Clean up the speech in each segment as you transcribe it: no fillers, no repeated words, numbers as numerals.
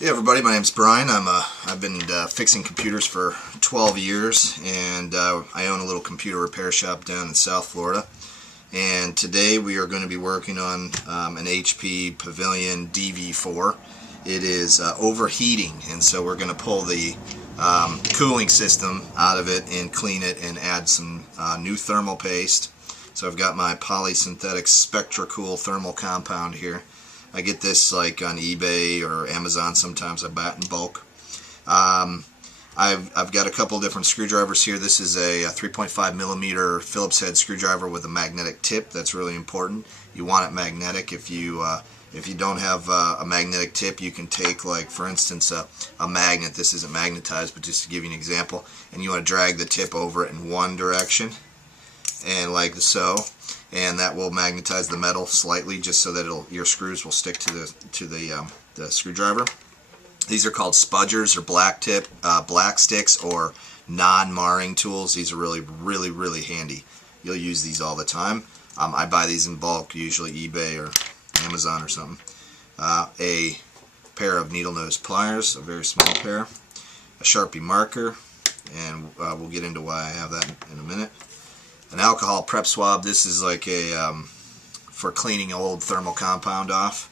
Hey everybody, my name's Brian. I've been fixing computers for 12 years, and I own a little computer repair shop down in South Florida. And today we are going to be working on an HP Pavilion DV4. It is overheating, and so we're going to pull the cooling system out of it and clean it and add some new thermal paste. So I've got my polysynthetic SpectraCool thermal compound here. I get this like on eBay or Amazon. Sometimes I buy it in bulk. I've got a couple different screwdrivers here. This is a 3.5 millimeter Phillips head screwdriver with a magnetic tip. That's really important. You want it magnetic. If you don't have a magnetic tip, you can take, like, for instance, a magnet. This isn't magnetized, but just to give you an example, and you want to drag the tip over it in one direction, and like so. And that will magnetize the metal slightly, just so that your screws will stick to the screwdriver. These are called spudgers or black sticks or non-marring tools. These are really handy. You'll use these all the time. I buy these in bulk, usually eBay or Amazon or something. A pair of needle nose pliers, a very small pair, a Sharpie marker, and we'll get into why I have that in a minute. An alcohol prep swab. This is like for cleaning old thermal compound off.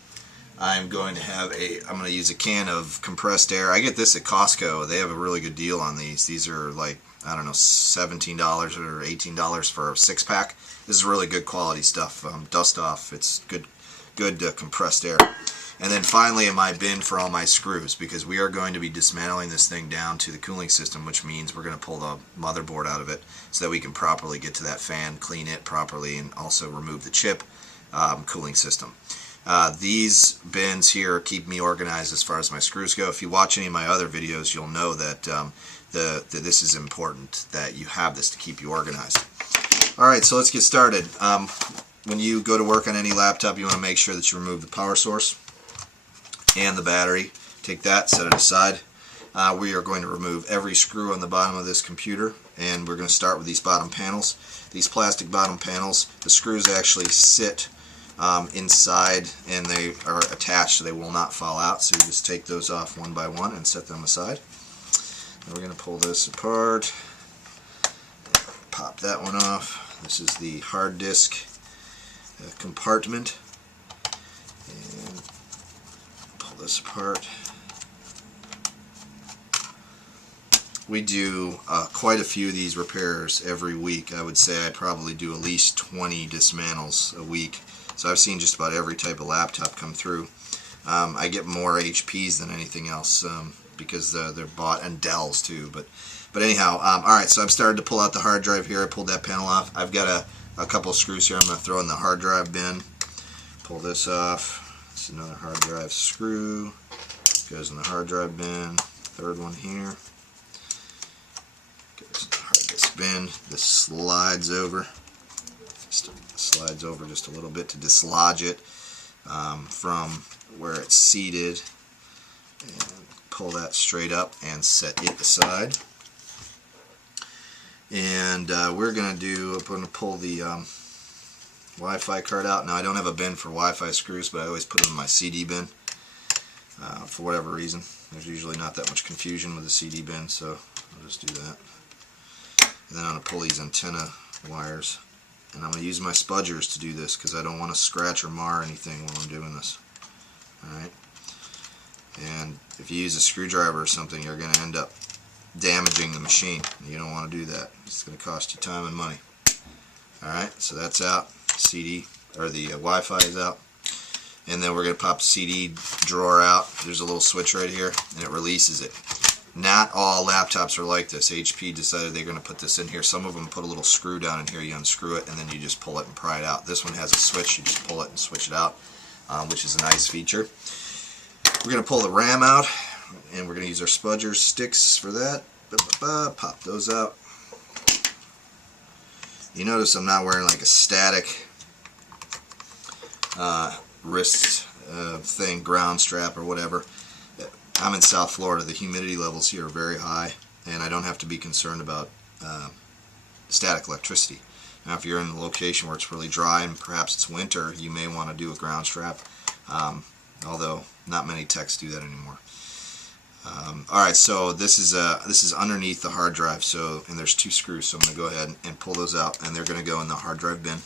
I'm going to use a can of compressed air. I get this at Costco. They have a really good deal on these. These are like, I don't know, $17 or $18 for a 6-pack. This is really good quality stuff. Dust off. It's good compressed air. And then finally in my bin for all my screws, because we are going to be dismantling this thing down to the cooling system, which means we're going to pull the motherboard out of it so that we can properly get to that fan, clean it properly, and also remove the chip cooling system. These bins here keep me organized as far as my screws go. If you watch any of my other videos, you'll know that this is important, that you have this to keep you organized. Alright, so let's get started. When you go to work on any laptop, you want to make sure that you remove the power source and the battery. Take that, set it aside. We are going to remove every screw on the bottom of this computer, and we're going to start with these bottom panels. These plastic bottom panels, the screws actually sit inside and they are attached so they will not fall out, so you just take those off one by one and set them aside. And we're going to pull this apart, pop that one off. This is the hard disk compartment, and pull this apart. We do quite a few of these repairs every week. I would say I probably do at least 20 dismantles a week. So I've seen just about every type of laptop come through. I get more HPs than anything else because they're bought, and Dells too. But anyhow, alright, so I've started to pull out the hard drive here. I pulled that panel off. I've got a couple of screws here I'm going to throw in the hard drive bin. Pull this off. This is another hard drive screw. Goes in the hard drive bin. Third one here. Goes in the hard disk bin. This slides over. Slides over just a little bit to dislodge it from where it's seated, and pull that straight up and set it aside. And I'm going to pull the Wi-Fi card out. Now I don't have a bin for Wi-Fi screws, but I always put them in my CD bin for whatever reason. There's usually not that much confusion with the CD bin, so I'll just do that. And then I'm going to pull these antenna wires. And I'm going to use my spudgers to do this because I don't want to scratch or mar anything while I'm doing this. Alright? And if you use a screwdriver or something, you're going to end up damaging the machine. You don't want to do that. It's going to cost you time and money. Alright, so that's out. CD, or the Wi-Fi is out. And then we're going to pop the CD drawer out. There's a little switch right here, and it releases it. Not all laptops are like this. HP decided they're going to put this in here. Some of them put a little screw down in here. You unscrew it and then you just pull it and pry it out. This one has a switch. You just pull it and switch it out, which is a nice feature. We're going to pull the RAM out, and we're going to use our spudger sticks for that. Pop those out. You notice I'm not wearing like a static wrist thing, ground strap or whatever. I'm in South Florida. The humidity levels here are very high, and I don't have to be concerned about static electricity. Now, if you're in a location where it's really dry and perhaps it's winter, you may want to do a ground strap, although not many techs do that anymore. Alright, so this is underneath the hard drive, so, and there's 2 screws, so I'm going to go ahead and pull those out, and they're going to go in the hard drive bin.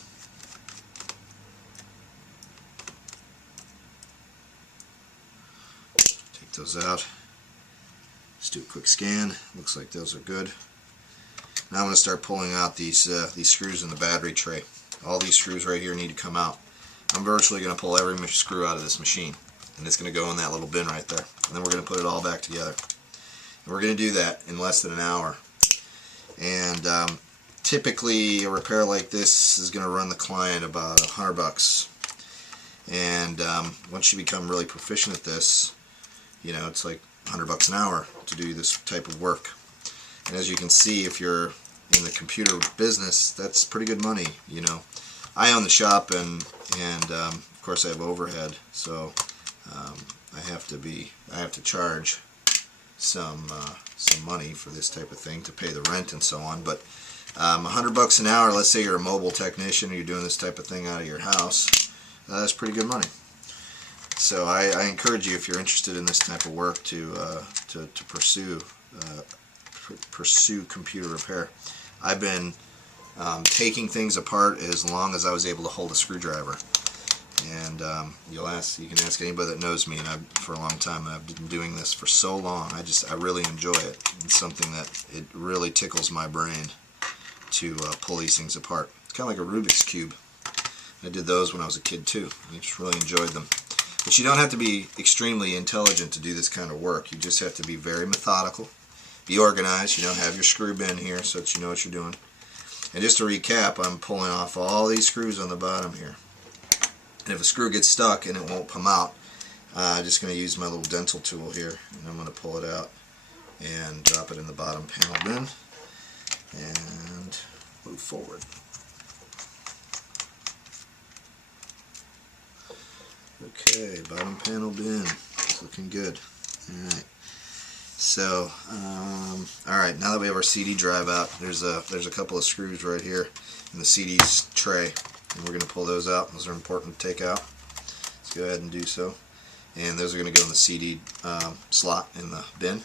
Take those out. Let's do a quick scan. Looks like those are good. Now I'm going to start pulling out these screws in the battery tray. All these screws right here need to come out. I'm virtually going to pull every screw out of this machine, and it's going to go in that little bin right there. And then we're going to put it all back together. And we're going to do that in less than an hour. And typically a repair like this is going to run the client about $100. And once you become really proficient at this, you know, it's like $100 an hour to do this type of work. And as you can see, if you're in the computer business, that's pretty good money. You know, I own the shop, and of course I have overhead, so I have to charge some money for this type of thing to pay the rent and so on. But $100 an hour, let's say you're a mobile technician or you're doing this type of thing out of your house, that's pretty good money. So I encourage you, if you're interested in this type of work, to pursue computer repair. I've been taking things apart as long as I was able to hold a screwdriver. And you can ask anybody that knows me, and for a long time, I've been doing this for so long. I really enjoy it. It's something that it really tickles my brain to pull these things apart. It's kind of like a Rubik's Cube. I did those when I was a kid too. I just really enjoyed them. But you don't have to be extremely intelligent to do this kind of work. You just have to be very methodical, be organized, you know, have your screw bin here so that you know what you're doing. And just to recap, I'm pulling off all these screws on the bottom here. And if a screw gets stuck and it won't come out, I'm just going to use my little dental tool here, and I'm going to pull it out and drop it in the bottom panel bin and move forward. Okay, bottom panel bin. It's looking good. Alright. So, alright, now that we have our CD drive out, there's a couple of screws right here in the CD's tray, and we're going to pull those out. Those are important to take out. Let's go ahead and do so. And those are going to go in the CD slot in the bin.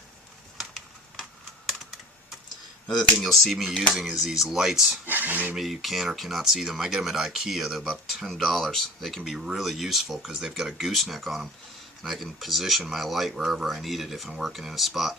Another thing you'll see me using is these lights. Maybe you can or cannot see them. I get them at IKEA. They're about $10. They can be really useful because they've got a gooseneck on them, and I can position my light wherever I need it if I'm working in a spot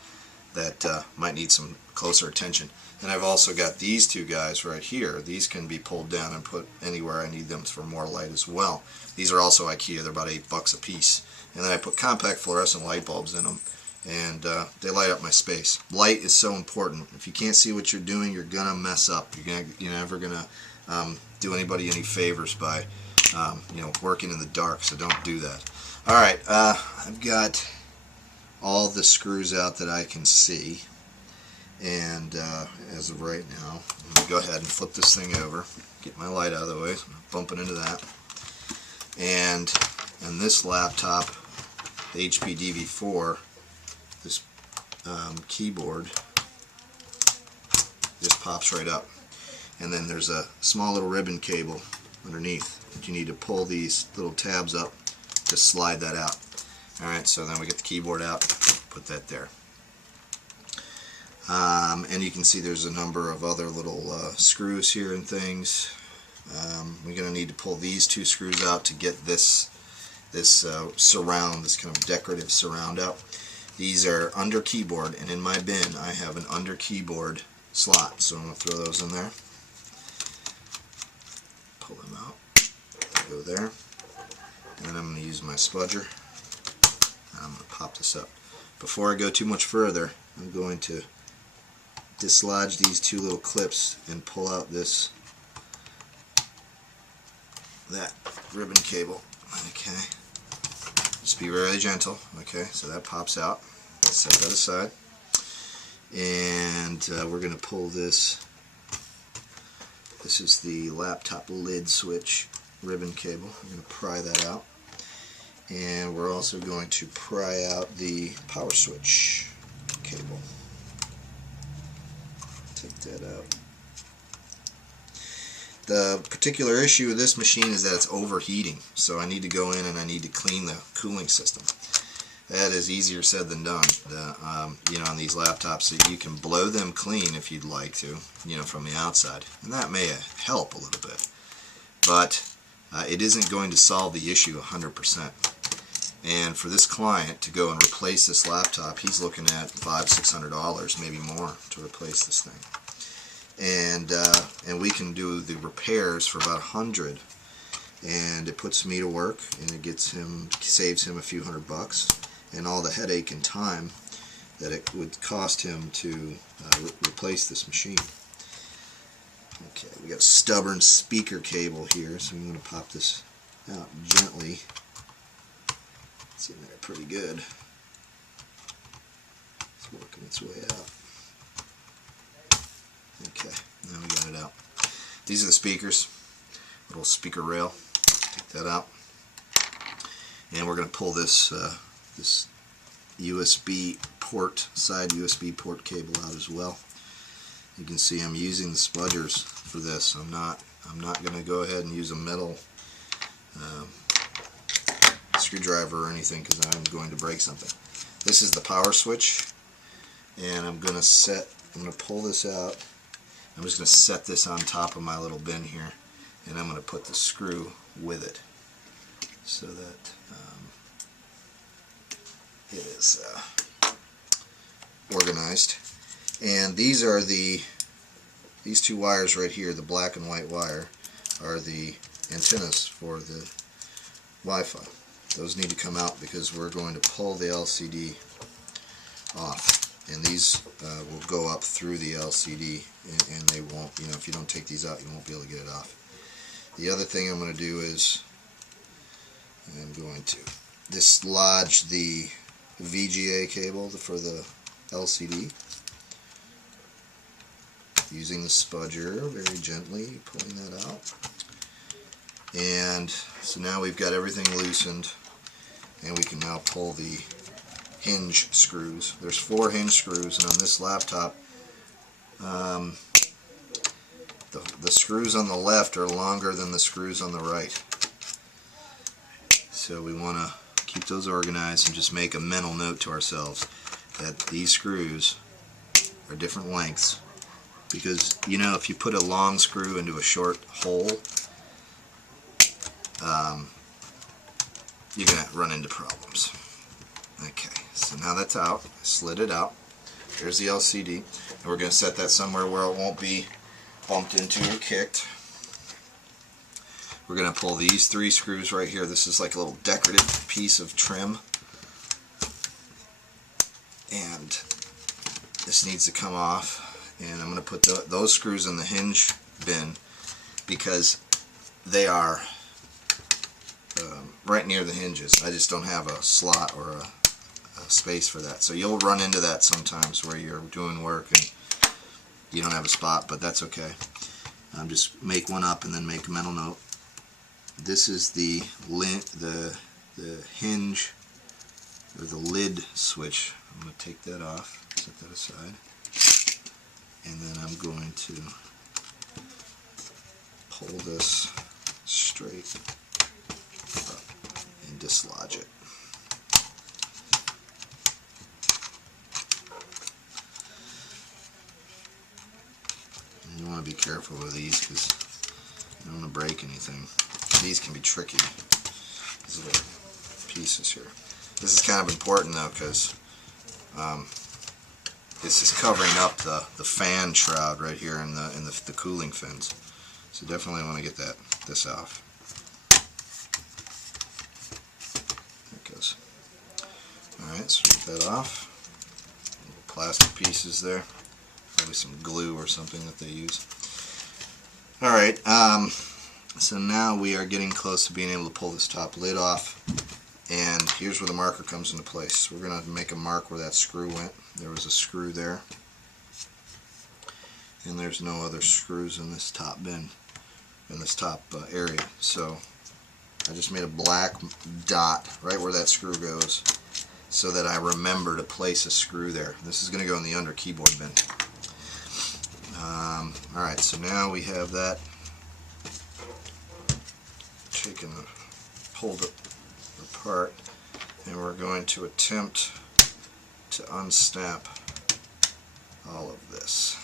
that might need some closer attention. And I've also got these 2 guys right here. These can be pulled down and put anywhere I need them for more light as well. These are also IKEA. They're about $8 a piece. And then I put compact fluorescent light bulbs in them, and they light up my space. Light is so important. If you can't see what you're doing, you're gonna mess up. You're never gonna do anybody any favors by working in the dark. So don't do that. All right, I've got all the screws out that I can see, and as of right now, I'm gonna go ahead and flip this thing over, get my light out of the way. So I'm bumping into that, and this laptop, the HP DV4. This keyboard just pops right up, and then there's a small little ribbon cable underneath that you need to pull these little tabs up to slide that out. Alright, so then we get the keyboard out, put that there. And you can see there's a number of other little screws here and things. We're going to need to pull these 2 screws out to get this surround, this kind of decorative surround out. These are under keyboard, and in my bin I have an under keyboard slot, so I'm going to throw those in there. Pull them out. Go there. And I'm going to use my spudger, and I'm going to pop this up. Before I go too much further, I'm going to dislodge these 2 little clips and pull out that ribbon cable. Okay. Just be very gentle. Okay, so that pops out. Let's set that aside. And we're going to pull this. This is the laptop lid switch ribbon cable. We're going to pry that out. And we're also going to pry out the power switch cable. Take that out. The particular issue with this machine is that it's overheating, so I need to go in and I need to clean the cooling system. that is easier said than done. You know, on these laptops, so you can blow them clean if you'd like to, you know, from the outside, and that may help a little bit, but it isn't going to solve the issue 100%. And for this client to go and replace this laptop, he's looking at $500–600, maybe more, to replace this thing. And we can do the repairs for about $100, and it puts me to work, and it saves him a few $100, and all the headache and time that it would cost him to replace this machine. Okay, we got a stubborn speaker cable here, so I'm going to pop this out gently. It's in there pretty good. It's working its way out. Okay, now we got it out. These are the speakers, little speaker rail. Take that out, and we're going to pull this this USB port, side USB port cable out as well. You can see I'm using the spudgers for this. I'm not going to go ahead and use a metal screwdriver or anything, because I'm going to break something. This is the power switch, and I'm going to pull this out. I'm just going to set this on top of my little bin here, and I'm going to put the screw with it so that it is organized. And these are these two wires right here, the black and white wire, are the antennas for the Wi-Fi. Those need to come out because we're going to pull the LCD off, and these will go up through the LCD, and they won't, you know, if you don't take these out, you won't be able to get it off. The other thing I'm going to do is I'm going to dislodge the VGA cable for the LCD using the spudger, very gently pulling that out. And so now we've got everything loosened, and we can now pull the hinge screws. There's 4 hinge screws, and on this laptop the screws on the left are longer than the screws on the right. So we want to keep those organized and just make a mental note to ourselves that these screws are different lengths, because, you know, if you put a long screw into a short hole, you're going to run into problems. Okay, so now that's out. I slid it out. There's the LCD, and we're going to set that somewhere where it won't be bumped into or kicked. We're going to pull these 3 screws right here. This is like a little decorative piece of trim, and this needs to come off, and I'm going to put those screws in the hinge bin because they are right near the hinges. I just don't have a slot or a space for that. So you'll run into that sometimes where you're doing work and you don't have a spot, but that's okay. Just make one up and then make a mental note. This is the hinge, or the lid switch. I'm going to take that off, set that aside, and then I'm going to pull this straight up and dislodge it. And you want to be careful with these because you don't want to break anything. These can be tricky, these little pieces here. This is kind of important though, because this is covering up the fan shroud right here in the cooling fins. So definitely want to get this off. There it goes. Alright, strip that off. Little plastic pieces there. Probably some glue or something that they use. Alright, so now we are getting close to being able to pull this top lid off, and here's where the marker comes into place. We're going to make a mark where that screw went. There was a screw there, and there's no other screws in this top bin, in this top area. So I just made a black dot right where that screw goes so that I remember to place a screw there. This is going to go in the under keyboard bin. Alright, so now we have that taken, pulled it apart, and we're going to attempt to unsnap all of this.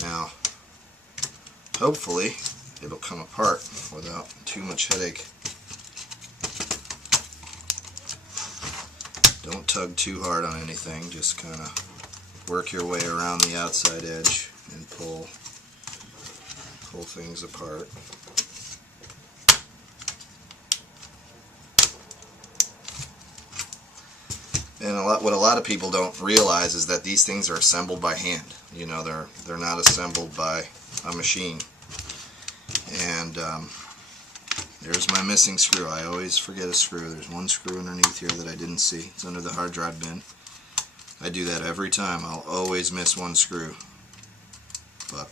Now, hopefully it'll come apart without too much headache. Don't tug too hard on anything, just kind of work your way around the outside edge and pull things apart. And what a lot of people don't realize is that these things are assembled by hand. You know, they're not assembled by a machine. And there's my missing screw. I always forget a screw. There's one screw underneath here that I didn't see. It's under the hard drive bin. I do that every time. I'll always miss one screw. But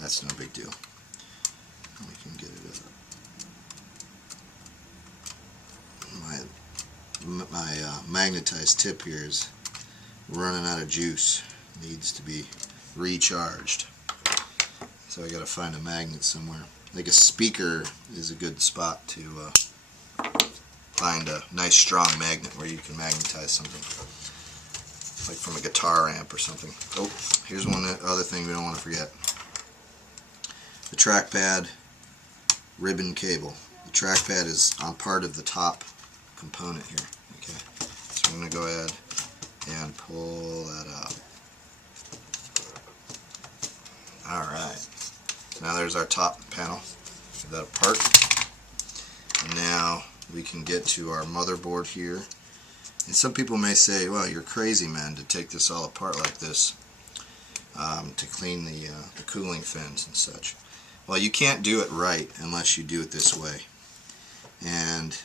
that's no big deal. We can get it up. My magnetized tip here is running out of juice. Needs to be recharged. So I gotta find a magnet somewhere. Like a speaker is a good spot to find a nice strong magnet where you can magnetize something. Like from a guitar amp or something. Oh, here's one other thing we don't want to forget. The trackpad ribbon cable. The trackpad is on part of the top component here. Okay, so I'm going to go ahead and pull that out. Alright, so now there's our top panel. Get that apart. And now we can get to our motherboard here. And some people may say, well, you're crazy, man, to take this all apart like this to clean the cooling fins and such. Well, you can't do it right unless you do it this way. And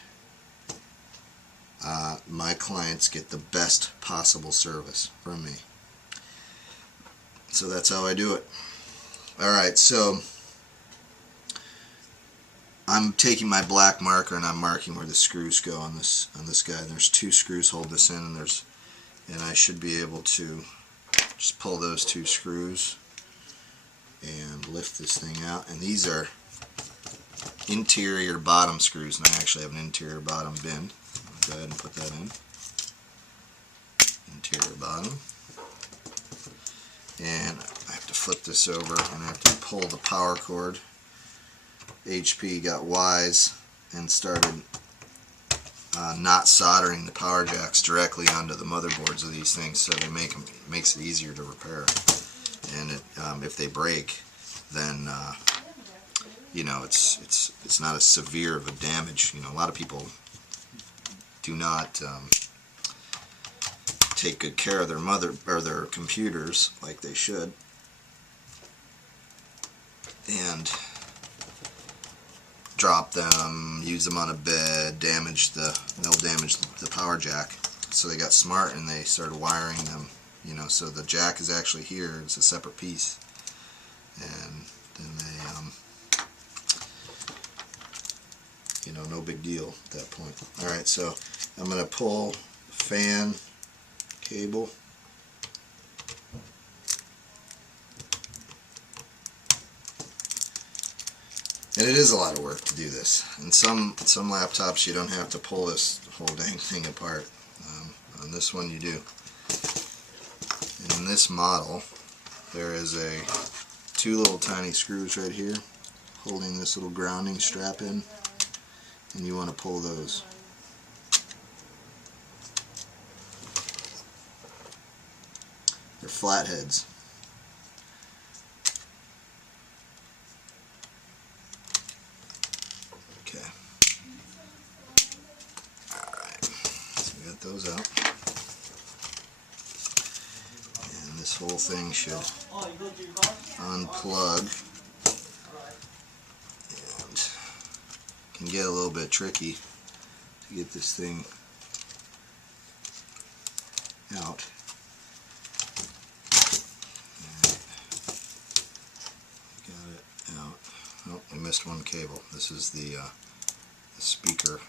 my clients get the best possible service from me. So that's how I do it. Alright, so I'm taking my black marker and I'm marking where the screws go on this guy. There's two screws hold this in, and I should be able to just pull those two screws and lift this thing out. And these are interior bottom screws, and I actually have an interior bottom bin. I'll go ahead and put that in. Interior bottom. And I have to flip this over and I have to pull the power cord. HP got wise and started not soldering the power jacks directly onto the motherboards of these things, so they makes it easier to repair. And if they break, then you know, it's not as severe of a damage. You know, a lot of people do not take good care of their computers like they should, and drop them, use them on a bed, they'll damage the power jack. So they got smart and they started wiring them, you know, so the jack is actually here, it's a separate piece, and then they you know, no big deal at that point. Alright, so I'm going to pull the fan cable. And it is a lot of work to do this. In some laptops you don't have to pull this whole dang thing apart. On this one you do. And in this model there is two little tiny screws right here holding this little grounding strap in, and you want to pull those. They're flatheads. Okay. Alright. So we got those out. And this whole thing should unplug. And can get a little bit tricky to get this thing out. Got it out. Oh, we missed one cable. This is the speaker,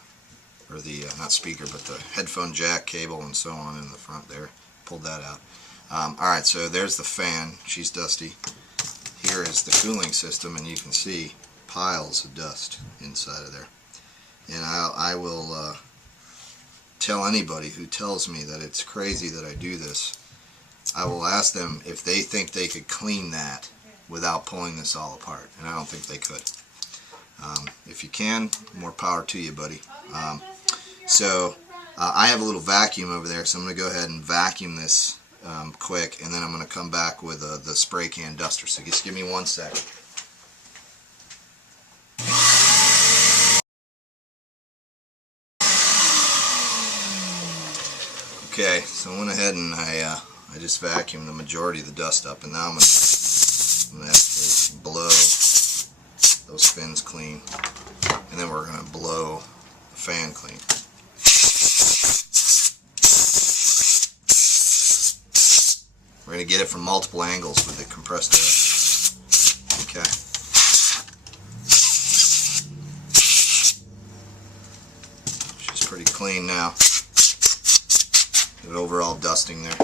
or the not speaker, but the headphone jack cable and so on in the front there. Pulled that out. Alright, so there's the fan. She's dusty. Here is the cooling system, and you can see piles of dust inside of there. And I will tell anybody who tells me that it's crazy that I do this, I will ask them if they think they could clean that without pulling this all apart, and I don't think they could. If you can, more power to you, buddy. I have a little vacuum over there, so I'm going to go ahead and vacuum this quick, and then I'm going to come back with the spray can duster. So just give me 1 second. Okay, so I went ahead and I just vacuumed the majority of the dust up, and now I'm going to actually blow those fins clean, and then we're going to blow the fan clean. We're going to get it from multiple angles with the compressed air. Okay. She's pretty clean now. Good overall dusting there.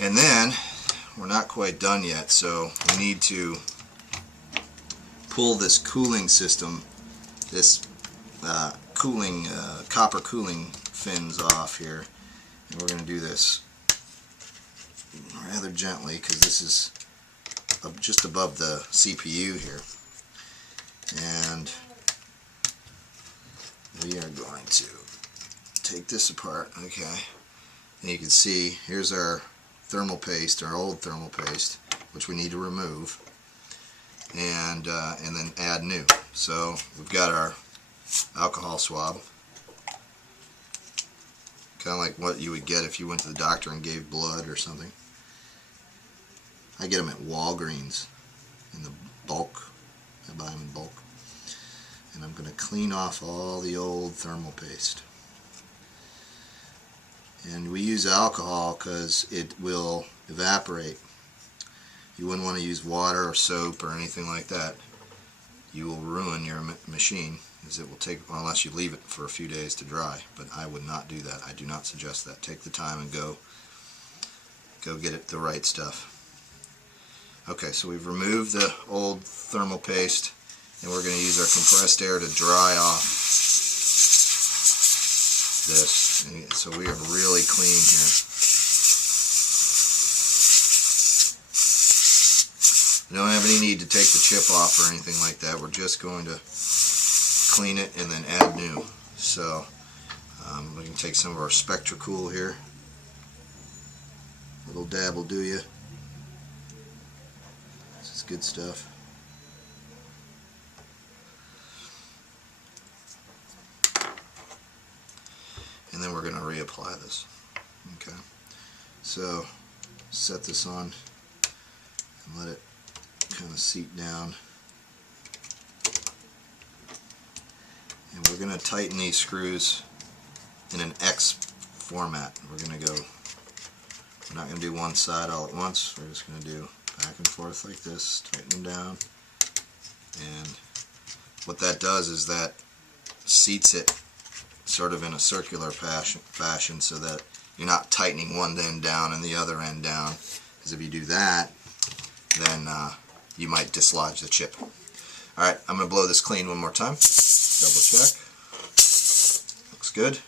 And then, we're not quite done yet, so we need to pull this cooling system, this copper cooling fins off here. And we're going to do this rather gently because this is just above the CPU here. And we are going to take this apart, okay, and you can see here's our thermal paste, our old thermal paste, which we need to remove, and then add new. So we've got our alcohol swab, kind of like what you would get if you went to the doctor and gave blood or something. I get them at Walgreens in the bulk. I buy them in bulk. And I'm going to clean off all the old thermal paste. And we use alcohol because it will evaporate. You wouldn't want to use water or soap or anything like that. You will ruin your machine, as it will take, unless you leave it for a few days to dry. But I would not do that. I do not suggest that. Take the time and go get it the right stuff. Okay, so we've removed the old thermal paste, and we're going to use our compressed air to dry off this. And so we are really clean here. We don't have any need to take the chip off or anything like that. We're just going to clean it and then add new. So we can take some of our Spectracool here. A little dab will do you. This is good stuff. And then we're going to reapply this. Okay. So set this on and let it kind of seat down. And we're going to tighten these screws in an X format. We're going to go, we're not going to do one side all at once. We're just going to do back and forth like this, tighten them down. And what that does is that seats it sort of in a circular fashion so that you're not tightening one end down and the other end down, because if you do that, then you might dislodge the chip. Alright, I'm going to blow this clean one more time. Double check. Looks good.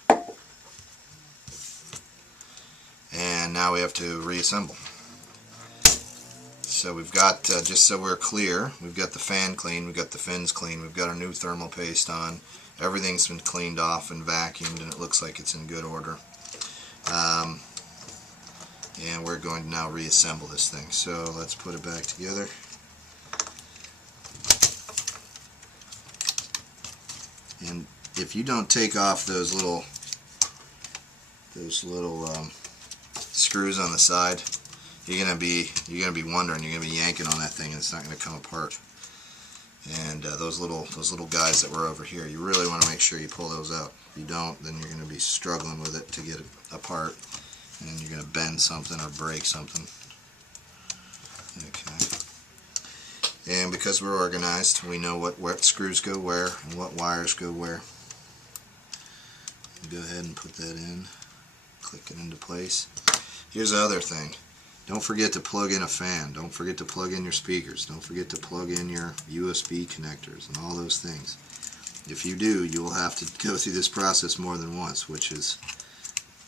And now we have to reassemble. So we've got, just so we're clear, we've got the fan clean, we've got the fins clean, we've got our new thermal paste on. Everything's been cleaned off and vacuumed, and it looks like it's in good order. And we're going to now reassemble this thing. So let's put it back together. And if you don't take off those little screws on the side, you're gonna be wondering. You're gonna be yanking on that thing, and it's not gonna come apart. And those little guys that were over here, you really want to make sure you pull those out. If you don't, then you're going to be struggling with it to get it apart, and you're going to bend something or break something. Okay. And because we're organized, we know what screws go where and what wires go where. Go ahead and put that in. Click it into place. Here's the other thing. Don't forget to plug in a fan. Don't forget to plug in your speakers. Don't forget to plug in your USB connectors and all those things. If you do, you will have to go through this process more than once, which is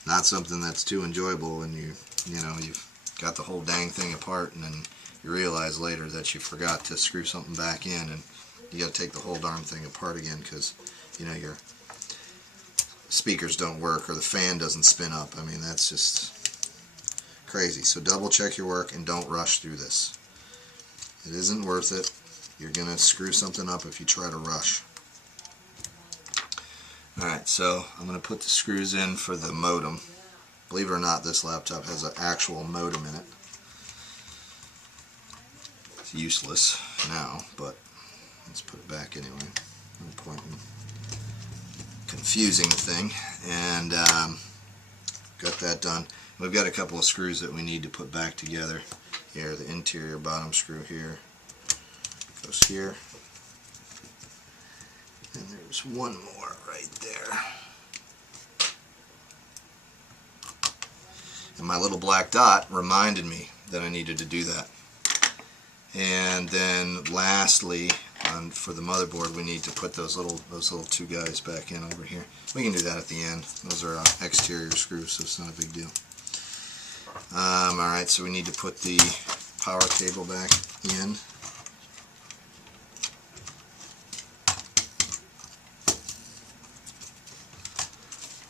not something that's too enjoyable when you've got the whole dang thing apart and then you realize later that you forgot to screw something back in and you got to take the whole darn thing apart again because your speakers don't work or the fan doesn't spin up. I mean, that's just crazy. So double check your work and don't rush through this. It isn't worth it. You're gonna screw something up if you try to rush. Alright, so I'm going to put the screws in for the modem. Believe it or not, this laptop has an actual modem in it. It's useless now, but let's put it back anyway. No point in confusing the thing. And got that done. We've got a couple of screws that we need to put back together. Here, the interior bottom screw here goes here. And there's one more right there. And my little black dot reminded me that I needed to do that. And then lastly, for the motherboard, we need to put those little two guys back in over here. We can do that at the end. Those are exterior screws, so it's not a big deal. Alright, so we need to put the power cable back in.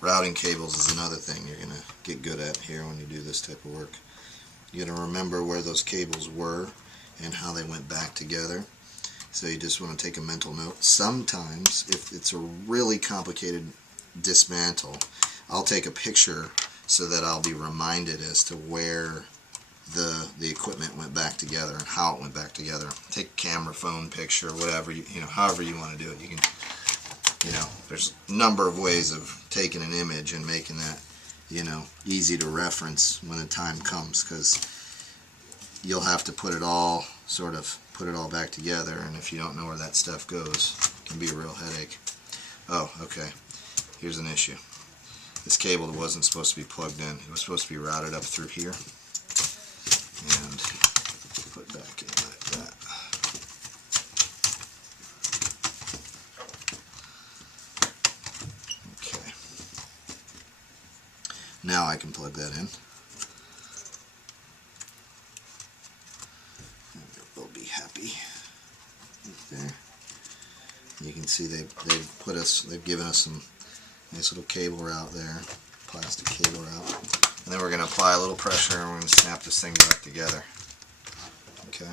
Routing cables is another thing you're going to get good at here when you do this type of work. You're going to remember where those cables were and how they went back together. So you just want to take a mental note. Sometimes, if it's a really complicated dismantle, I'll take a picture so that I'll be reminded as to where the equipment went back together and how it went back together. Take a camera, phone picture, whatever, however you want to do it. You can, there's a number of ways of taking an image and making that, easy to reference when the time comes, because you'll have to put it all back together, and if you don't know where that stuff goes, it can be a real headache. Oh, okay. Here's an issue. This cable wasn't supposed to be plugged in. It was supposed to be routed up through here and put back in like that. Okay. Now I can plug that in. They'll be happy. Right there. You can see they've given us some nice little cable route there, plastic cable route. And then we're going to apply a little pressure and we're going to snap this thing back together. Okay.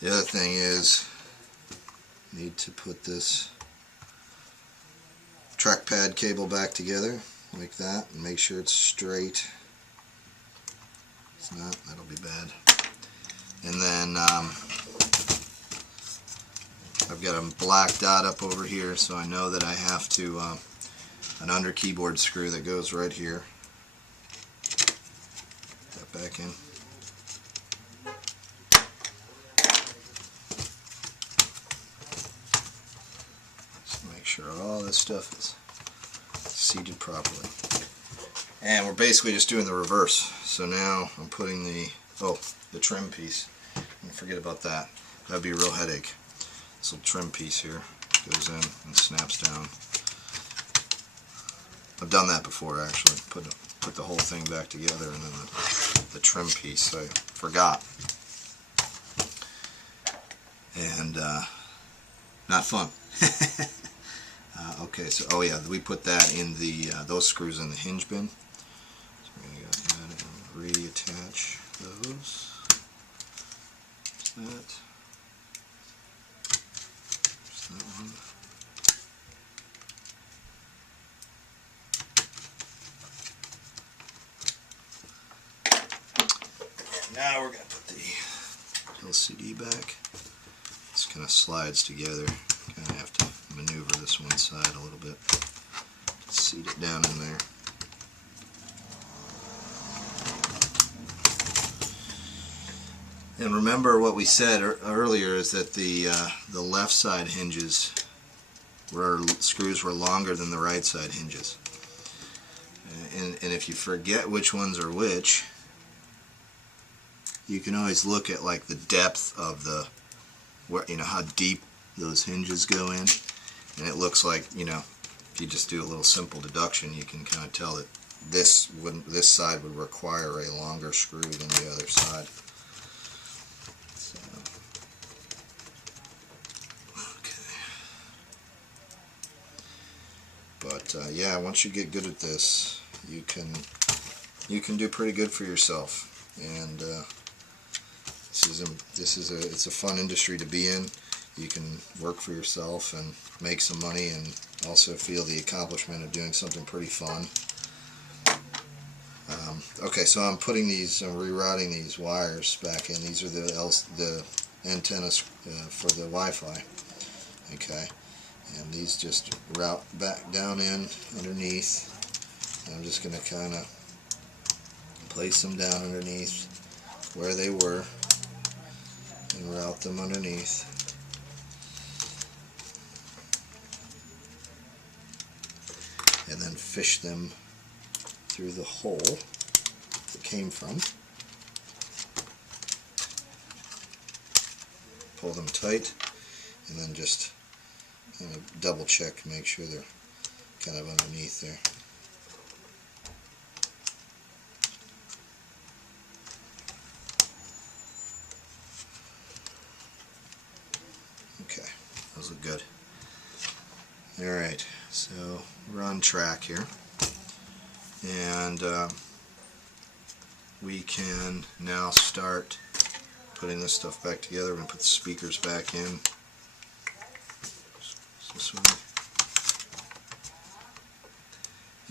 The other thing is, need to put this trackpad cable back together like that and make sure it's straight. If it's not, that'll be bad. And then I've got a black dot up over here, so I know that I have to an under keyboard screw that goes right here. Put that back in. Just make sure all this stuff is seated properly. And we're basically just doing the reverse. So now I'm putting the trim piece. And forget about that. That'd be a real headache. This little trim piece here goes in and snaps down. I've done that before, actually. Put the whole thing back together, and then the trim piece. I forgot. And not fun. Okay, so oh yeah, we put that in the those screws in the hinge bin. So we're going to go ahead and reattach those. That. There's that one. And now we're going to put the LCD back. This kind of slides together. Kind of have to maneuver this one side a little bit to seat it down in there. And remember what we said earlier is that the left side hinges screws were longer than the right side hinges. And if you forget which ones are which, you can always look at like the depth of the, where, you know, how deep those hinges go in, and it looks like, you know, if you just do a little simple deduction, you can kind of tell that this side would require a longer screw than the other side. So, okay. But yeah, once you get good at this, you can do pretty good for yourself. And it's a fun industry to be in. You can work for yourself and make some money, and also feel the accomplishment of doing something pretty fun. Okay, so I'm rerouting these wires back in. These are the antennas for the Wi-Fi. Okay, and these just route back down in underneath. And I'm just going to kind of place them down underneath where they were and route them underneath. And then fish them through the hole it came from. Pull them tight, and then just kind of double check, make sure they're kind of underneath there. Okay, those look good. Alright, so we're on track here, and we can now start putting this stuff back together. We're going to put the speakers back in. This way.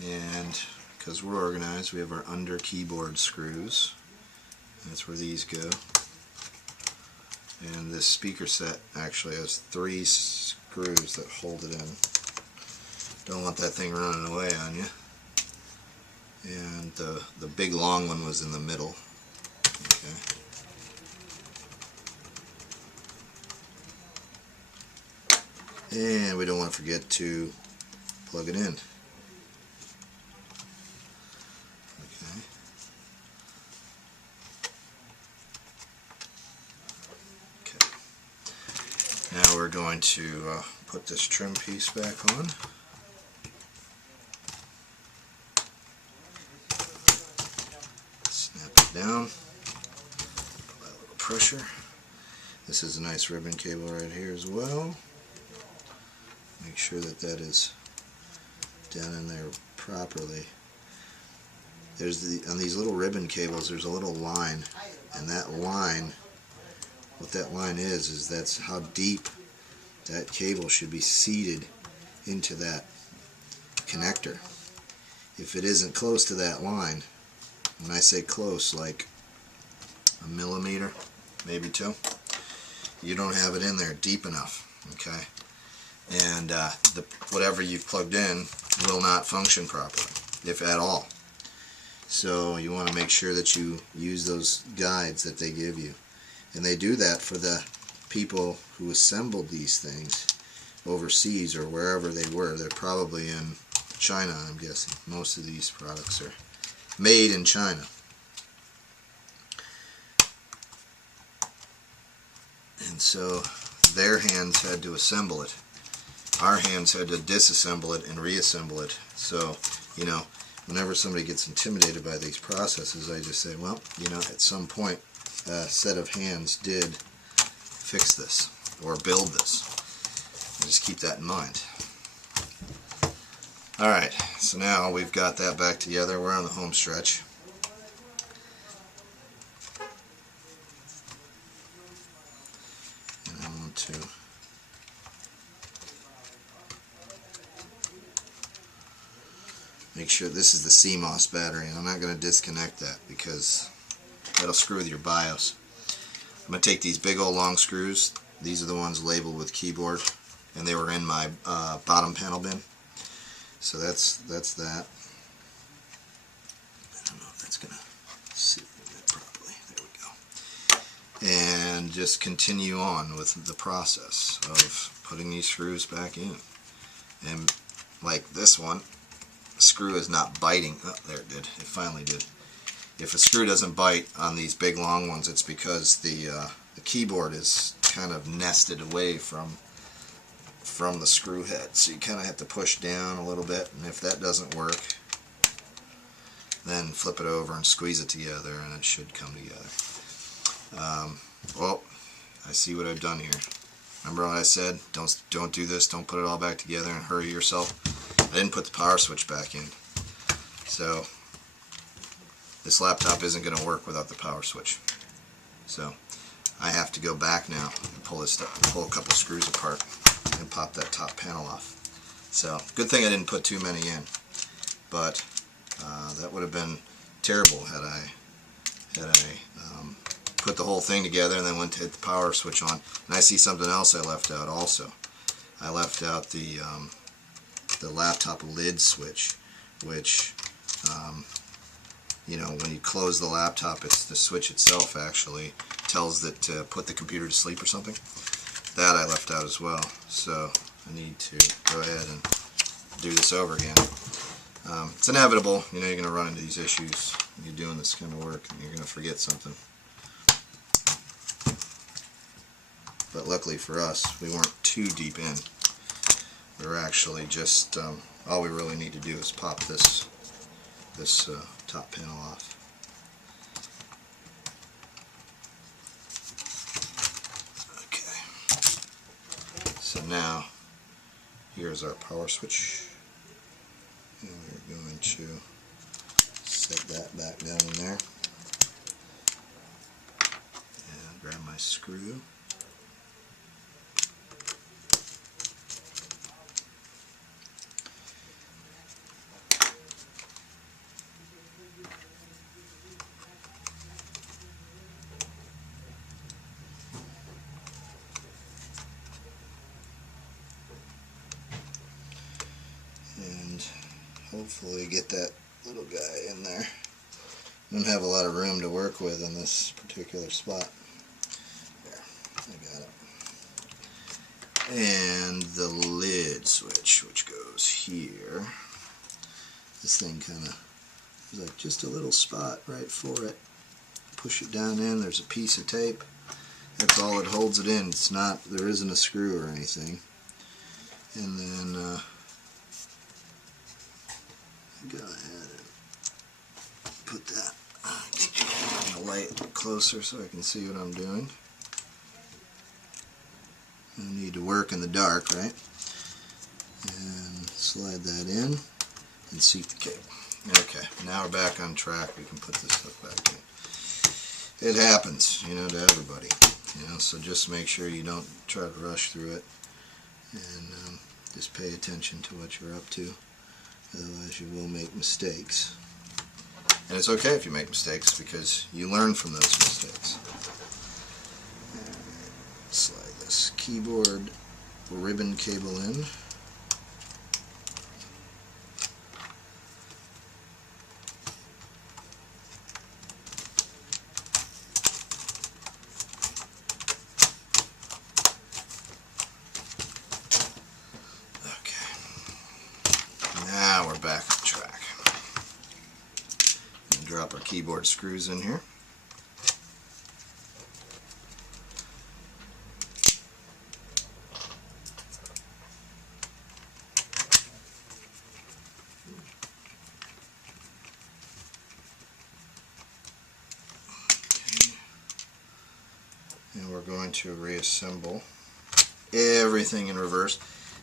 And because we're organized, we have our under keyboard screws. That's where these go. And this speaker set actually has 3 screws that hold it in. Don't want that thing running away on you. And the big long one was in the middle. Okay. And we don't want to forget to plug it in. Okay. Okay. Now we're going to put this trim piece back on. Down, apply a little pressure. This is a nice ribbon cable right here as well. Make sure that that is down in there properly. On these little ribbon cables, there's a little line, and that line, what that line is that's how deep that cable should be seated into that connector. If it isn't close to that line, when I say close, like a millimeter, maybe 2, you don't have it in there deep enough, okay? And whatever you've plugged in will not function properly, if at all. So you want to make sure that you use those guides that they give you. And they do that for the people who assembled these things overseas or wherever they were. They're probably in China, I'm guessing. Most of these products are made in China. And so their hands had to assemble it. Our hands had to disassemble it and reassemble it. So, you know, whenever somebody gets intimidated by these processes, I just say, well, you know, at some point a set of hands did fix this or build this. Just keep that in mind. Alright, so now we've got that back together. We're on the home stretch. And I want to make sure this is the CMOS battery, and I'm not going to disconnect that because that'll screw with your BIOS. I'm going to take these big old long screws. These are the ones labeled with keyboard, and they were in my bottom panel bin. So that's that. I don't know if that's going to sit properly. There we go. And just continue on with the process of putting these screws back in. And like this one, the screw is not biting. Oh, there it did. It finally did. if a screw doesn't bite on these big long ones, it's because the keyboard is kind of nested away from the screw head. So you kind of have to push down a little bit, and if that doesn't work, then flip it over and squeeze it together, and it should come together. Well, I see what I've done here. Remember what I said? Don't do this. Don't put it all back together and hurry yourself. I didn't put the power switch back in, so this laptop isn't going to work without the power switch. So I have to go back now and pull a couple screws apart and pop that top panel off. So good thing I didn't put too many in, but that would have been terrible had I put the whole thing together and then went to hit the power switch on. And I see something else I left out also. I left out the laptop lid switch, which you know, when you close the laptop, it's the switch itself actually tells it to put the computer to sleep or something. That I left out as well, so I need to go ahead and do this over again. It's inevitable, you know, you're going to run into these issues when you're doing this kind of work, and you're going to forget something. But luckily for us, we weren't too deep in. We were actually just, all we really need to do is pop this top panel off. Okay. So now, here's our power switch. And we're going to set that back down in there. And grab my screw. And hopefully get that little guy in there. Don't have a lot of room to work with in this particular spot. There, I got it. And the lid switch, which goes here. This thing kind of is like just a little spot right for it. Push it down in. There's a piece of tape. That's all it holds it in. It's not, there isn't a screw or anything. And then go ahead and put that on the light closer so I can see what I'm doing. I need to work in the dark, right? And slide that in and seat the cable. Okay, now we're back on track. We can put this stuff back in. It happens, you know, to everybody. You know, so just make sure you don't try to rush through it, and just pay attention to what you're up to. Otherwise you will make mistakes. And it's okay if you make mistakes because you learn from those mistakes. Slide this keyboard ribbon cable in. Now we're back on track. And drop our keyboard screws in here. Okay. And we're going to reassemble everything in reverse.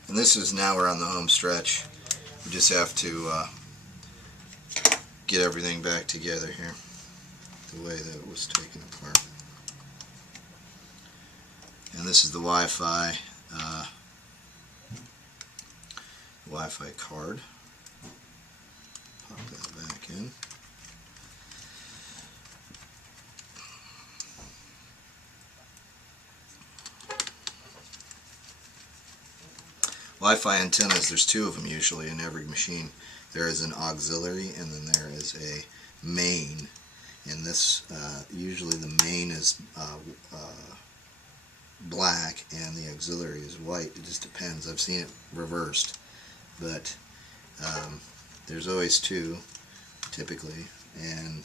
And this is, now we're on the home stretch. We just have to get everything back together here the way that it was taken apart. And this is the Wi-Fi card. Pop that back in. Wi-Fi antennas, there's two of them usually in every machine. There is an auxiliary and then there is a main. And this, usually the main is black and the auxiliary is white. It just depends. I've seen it reversed. But there's always two, typically. And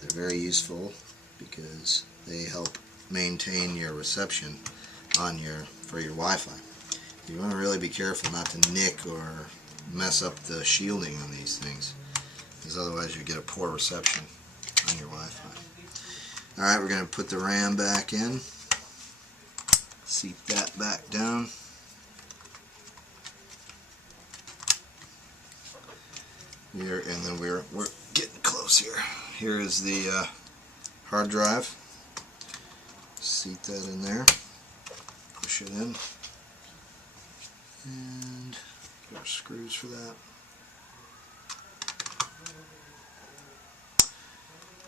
They're very useful because they help maintain your reception on for your Wi-Fi. You want to really be careful not to nick or mess up the shielding on these things, because otherwise you get a poor reception on your Wi-Fi. Alright, we're going to put the RAM back in, seat that back down. Here, and then we're getting close here. Here is the hard drive. Seat that in there. Push it in. And get our screws for that.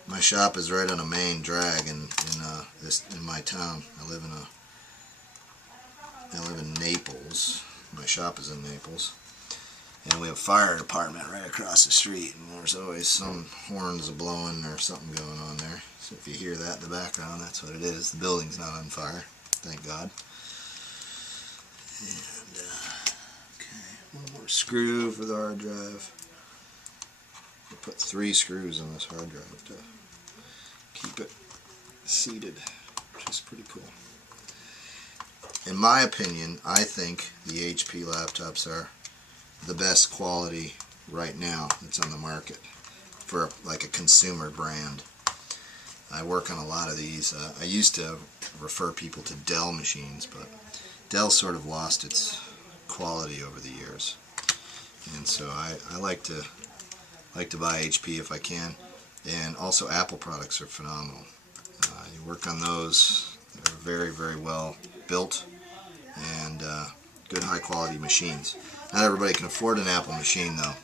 My shop is right on a main drag in my town. I live in Naples. My shop is in Naples. And we have a fire department right across the street, and there's always some horns blowing or something going on there. So if you hear that in the background, that's what it is. The building's not on fire, thank God. And okay, one more screw for the hard drive. We put 3 screws on this hard drive to keep it seated, which is pretty cool. In my opinion, I think the HP laptops are the best quality right now that's on the market for like a consumer brand. I work on a lot of these. I used to refer people to Dell machines, but Dell sort of lost its quality over the years, and so I like to buy HP if I can. And also Apple products are phenomenal. You work on those; they're very, very well built and good high quality machines. Not everybody can afford an Apple machine though.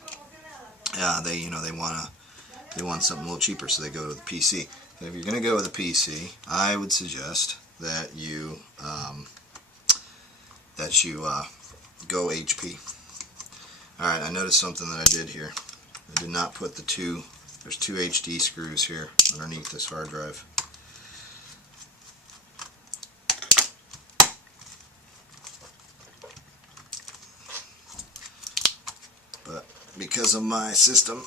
They want something a little cheaper, so they go to the PC. If you're going to go with a PC, I would suggest that you go HP. Alright, I noticed something that I did here. I did not put there's 2 HD screws here underneath this hard drive. But because of my system,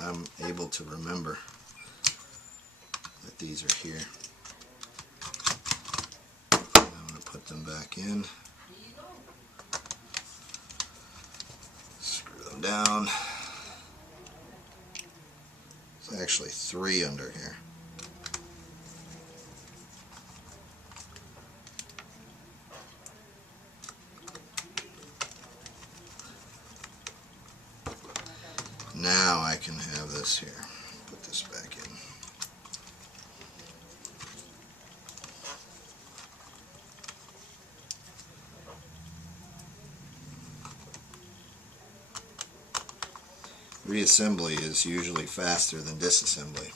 I'm able to remember that these are here. I'm going to put them back in. Screw them down. There's actually 3 under here. Now I can have this here. Put this back in. Reassembly is usually faster than disassembly.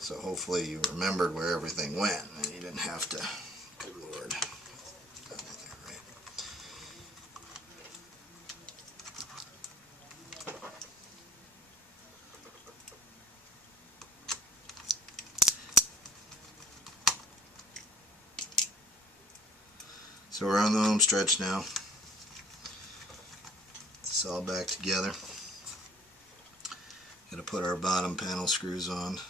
So hopefully you remembered where everything went and you didn't have to. Good Lord. So we're on the home stretch now. It's all back together. Got to put our bottom panel screws on.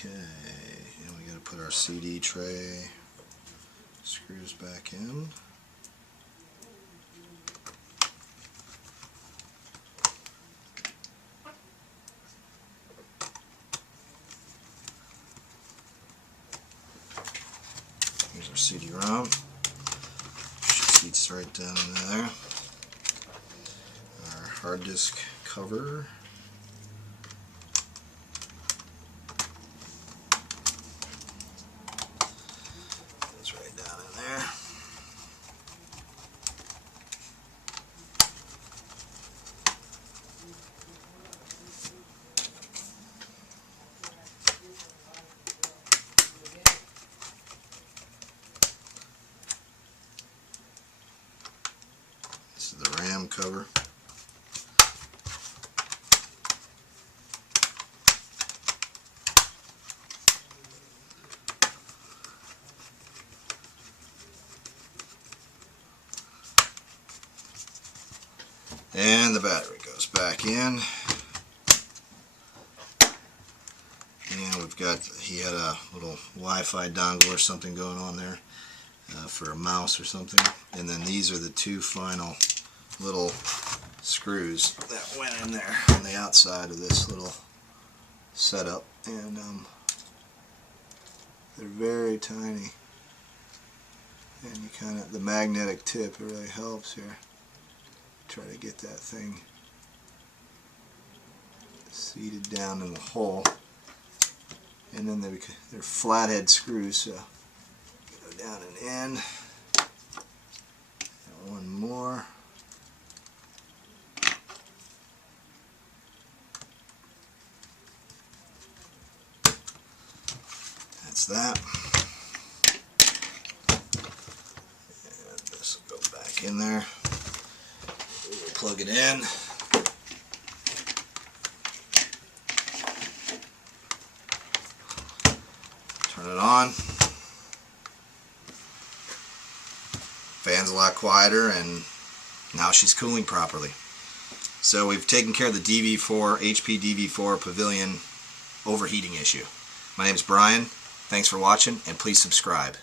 Okay, and we got to put our CD tray screws back in. Here's our CD-ROM. Seats right down in there. Our hard disk cover. It's right down in there. cam cover. And the battery goes back in. And we've got, he had a little Wi-Fi dongle or something going on there for a mouse or something. And then these are the two final little screws that went in there on the outside of this little setup. And they're very tiny. And you kind of, the magnetic tip, it really helps here. Try to get that thing seated down in the hole. And then they're flathead screws, so go down and in. And one more. That's that. And this will go back in there. We'll plug it in. Turn it on. Fan's a lot quieter, and now she's cooling properly. So we've taken care of the DV4, HP DV4 Pavilion overheating issue. My name is Brian. Thanks for watching, and please subscribe.